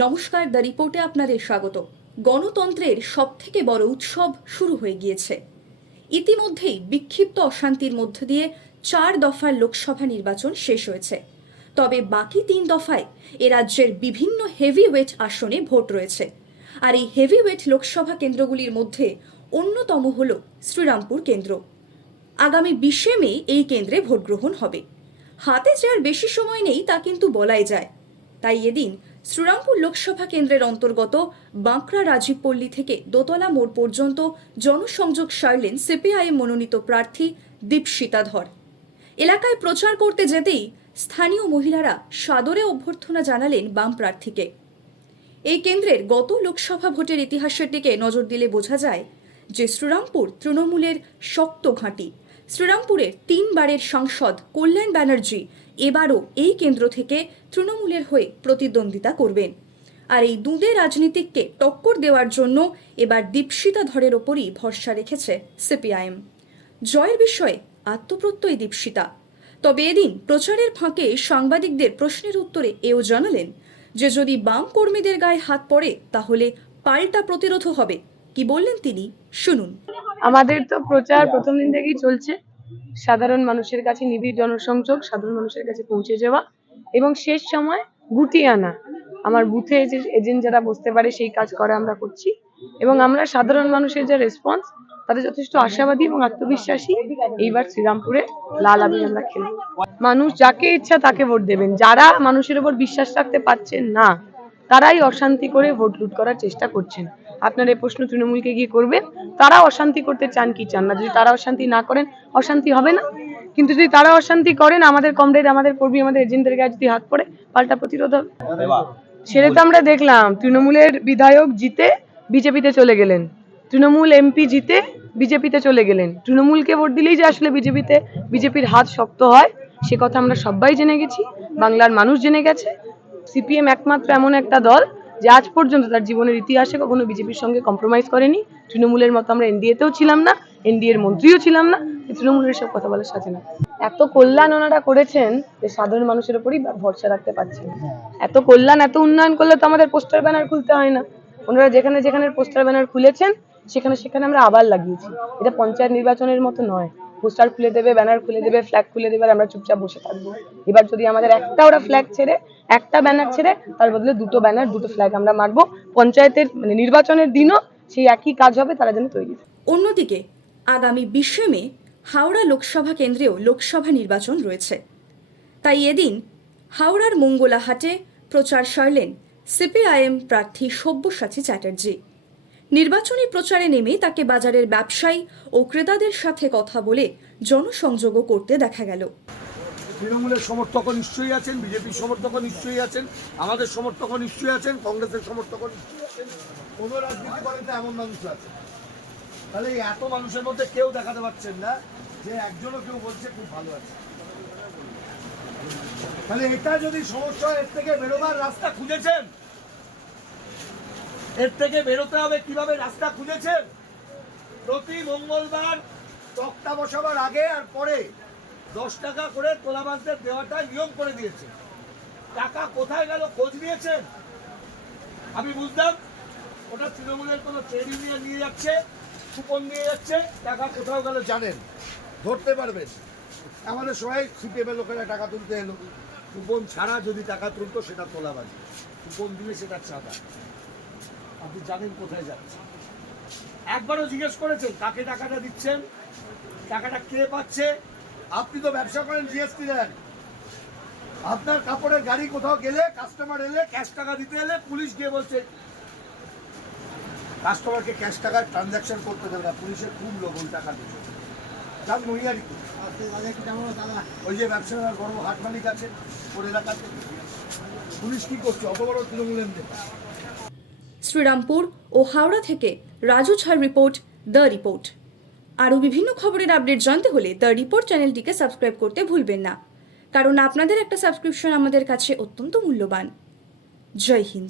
নমস্কার, দ্য রিপোর্টে আপনাদের স্বাগত। গণতন্ত্রের সবথেকে বড় উৎসব শুরু হয়ে গিয়েছে। ইতিমধ্যেই বিক্ষিপ্ত অশান্তির মধ্য দিয়ে চার দফার লোকসভা নির্বাচন শেষ হয়েছে। তবে বাকি তিন দফায় এ রাজ্যের বিভিন্ন হেভিওয়েট আসনে ভোট রয়েছে। আর এই হেভিওয়েট লোকসভা কেন্দ্রগুলির মধ্যে অন্যতম হল শ্রীরামপুর কেন্দ্র। আগামী বিশে মে এই কেন্দ্রে ভোট গ্রহণ হবে। হাতে যে আর বেশি সময় নেই তা কিন্তু বলাই যায়। তাই এদিন শ্রীরামপুর লোকসভা কেন্দ্রের অন্তর্গত বাঁকড়া রাজীবপল্লী থেকে দোতলা মোড় পর্যন্ত জনসংযোগ সারলেন সিপিআইএম মনোনীত প্রার্থী দীপশিতা ধর এলাকায় প্রচার করতে যেতেই স্থানীয় মহিলারা সাদরে অভ্যর্থনা জানালেন বাম প্রার্থীকে। এই কেন্দ্রের গত লোকসভা ভোটের ইতিহাসের দিকে নজর দিলে বোঝা যায় যে শ্রীরামপুর তৃণমূলের শক্ত ঘাঁটি। শ্রীরামপুরের তিনবারের সাংসদ কল্যাণ ব্যানার্জি এবারও এই কেন্দ্র থেকে তৃণমূলের হয়ে প্রতিদ্বন্দ্বিতা করবেন। আর এই দুঁদে রাজনীতিককে টক্কর দেওয়ার জন্য এবার দীপশিতা ধরের ওপরই ভরসা রেখেছে সিপিআইএম। জয়ের বিষয়ে আত্মপ্রত্যয় দীপশিতা। তবে এদিন প্রচারের ফাঁকে সাংবাদিকদের প্রশ্নের উত্তরে এও জানালেন যে, যদি বাম কর্মীদের গায়ে হাত পড়ে, তাহলে পাল্টা প্রতিরোধ হবে। কি বললেন তিনি? শুনুন। আমাদের তো প্রচার প্রথম দিন থেকেই চলছে। সাধারণ মানুষের কাছে নিবিড় জনসংযোগ, সাধারণ মানুষের কাছে পৌঁছে যাওয়া এবং শেষ সময় গুটিয়ে আনা। আমার বুথে যে এজেন্ট যারা বসতে পারে, সেই কাজ করা আমরা করছি এবং আমরা সাধারণ মানুষের যে রেসপন্স তাদের যথেষ্ট আশাবাদী এবং আত্মবিশ্বাসী। এইবার শ্রীরামপুরে লাল আবির আমরা খেলব মানুষ যাকে ইচ্ছা তাকে ভোট দেবেন। যারা মানুষের উপর বিশ্বাস রাখতে পারছেন না, তারাই অশান্তি করে ভোট লুট করার চেষ্টা করছেন। আপনার এই প্রশ্ন তৃণমূলকে গিয়ে করবেন, তারা অশান্তি করতে চান কি চান না? যদি তারা অশান্তি না করেন, অশান্তি হবে না। কিন্তু যদি তারা অশান্তি করেন, আমাদের কমরেড, আমাদের কর্মী, আমাদের এজেন্টদের গায়ে যদি হাত পড়ে, পাল্টা প্রতিরোধ হবে। সেটা তো আমরা দেখলাম, তৃণমূলের বিধায়ক জিতে বিজেপিতে চলে গেলেন। তৃণমূল এমপি জিতে বিজেপিতে চলে গেলেন। তৃণমূলকে ভোট দিলেই যে আসলে বিজেপিতে, বিজেপির হাত শক্ত হয়, সে কথা আমরা সবাই জেনে গেছি। বাংলার মানুষ জেনে গেছে। সিপিএম একমাত্র এমন একটা দল যে আজ পর্যন্ত তার জীবনের ইতিহাসে কখনো বিজেপির সঙ্গে কম্প্রোমাইজ করেনি। তৃণমূলের মতো আমরা এনডিএতেও ছিলাম না এনডিএর মন্ত্রীও ছিলাম না তৃণমূলের সব কথা বলার সাথে না। এত কল্যাণ ওনারা করেছেন যে সাধারণ মানুষের উপরই ভরসা রাখতে পারছেন এত কল্যাণ এত উন্নয়ন করলে তো আমাদের পোস্টার ব্যানার খুলতে হয় না। ওনারা যেখানে যেখানে পোস্টার ব্যানার খুলেছেন সেখানে সেখানে আমরা আবার লাগিয়েছি। এটা পঞ্চায়েত নির্বাচনের মতো নয়। পোস্টার খুলে দেবে, ব্যানার খুলে দেবে ফ্ল্যাগ খুলে দেবে, আর আমরা চুপচাপ বসে থাকব। এবার যদি আমাদের একটা ওরা ফ্ল্যাগ ছেড়ে, একটা ব্যানার ছেড়ে, তার বদলে দুটো ব্যানার, দুটো ফ্ল্যাগ আমরা মারবো। পঞ্চায়েতের মানে নির্বাচনের দিনও সেই একই কাজ হবে, তারা যেন তৈরি অন্যদিকে, আগামী বিশে মে, হাওড়া লোকসভা কেন্দ্রেও লোকসভা নির্বাচন রয়েছে। তাই এদিন হাওড়ার মঙ্গলাহাটে প্রচার সারলেন সিপিআইএম প্রার্থী সব্যসাচী চ্যাটার্জি। নির্বাচনী প্রচারে নেমে তাকে বাজারের ব্যবসায়ী ও ক্রেতাদের সাথে কথা বলে জনসংযোগও করতে দেখা গেল। তৃণমূলের সমর্থক নিশ্চয়ই আছেন, বিজেপির সমর্থক নিশ্চয়ই আছেন, আমাদের সমর্থক নিশ্চয়ই আছেন, কংগ্রেসের সমর্থক নিশ্চয়ই আছেন। কোনো রাজনীতি করেন না, এমন মানুষ আছে। তাহলে এত মানুষের মধ্যে কেউ দেখাতে পারছেন না যে একজনও কেউ বলছে খুব ভালো আছে। তাহলে এটা যদি সমস্যা এর থেকে বেরোবার রাস্তা খুঁজেছেন? এর থেকে বেরোতে হবে কীভাবে রাস্তা খুঁজেছেন? প্রতি মঙ্গলবার তক্তা বসাবার আগে আর পরে দশ টাকা করে তোলাবাসদের দেওয়াটা নিয়ম করে দিয়েছে। টাকা কোথায় গেল খোঁজ নিয়েছেন? আমি বুঝলাম ওটা তৃণমূলের কোনো ট্রেড ইউনিয়ন নিয়ে যাচ্ছে কুপন নিয়ে যাচ্ছে, টাকা কোথাও গেল জানেন, ধরতে পারবেন। আমাদের সবাই সিপিএমের লোকেরা টাকা তুলতে এলো। কুপন ছাড়া যদি টাকা তুলতো সেটা তোলাবাজি কুপন দিলে সেটা চাঁদা। আপনি জানেন কোথায় যাচ্ছে। একবারও জিজ্ঞেস করেছেন, কাকে টাকাটা দিচ্ছেন? টাকাটা কে পাচ্ছে? আপনি তো ব্যবসা করেন জিএসটি দেন। আপনার কাপড়ের গাড়ি কোথাও গেলে কাস্টমার এলে ক্যাশ টাকা দিতে এলে পুলিশ গিয়ে বলছে কাস্টমারকে ক্যাশ টাকার ট্রানজাকশন করতে দেবে না পুলিশের খুব লোভন টাকা দিতে যান মহিলারি ওই যে ব্যবসাদার বড় হাট মালিক আছে, ওর এলাকাতে। পুলিশ কি করছে? অত বড় তৃণমূলের নেতা শ্রীরামপুর ও হাওড়া থেকে রাজু ছয় রিপোর্ট, দ্য রিপোর্ট। আরও বিভিন্ন খবরের আপডেট জানতে হলে দ্য রিপোর্ট চ্যানেলটিকে সাবস্ক্রাইব করতে ভুলবেন না। কারণ আপনাদের একটা সাবস্ক্রিপশন আমাদের কাছে অত্যন্ত মূল্যবান। জয় হিন্দ।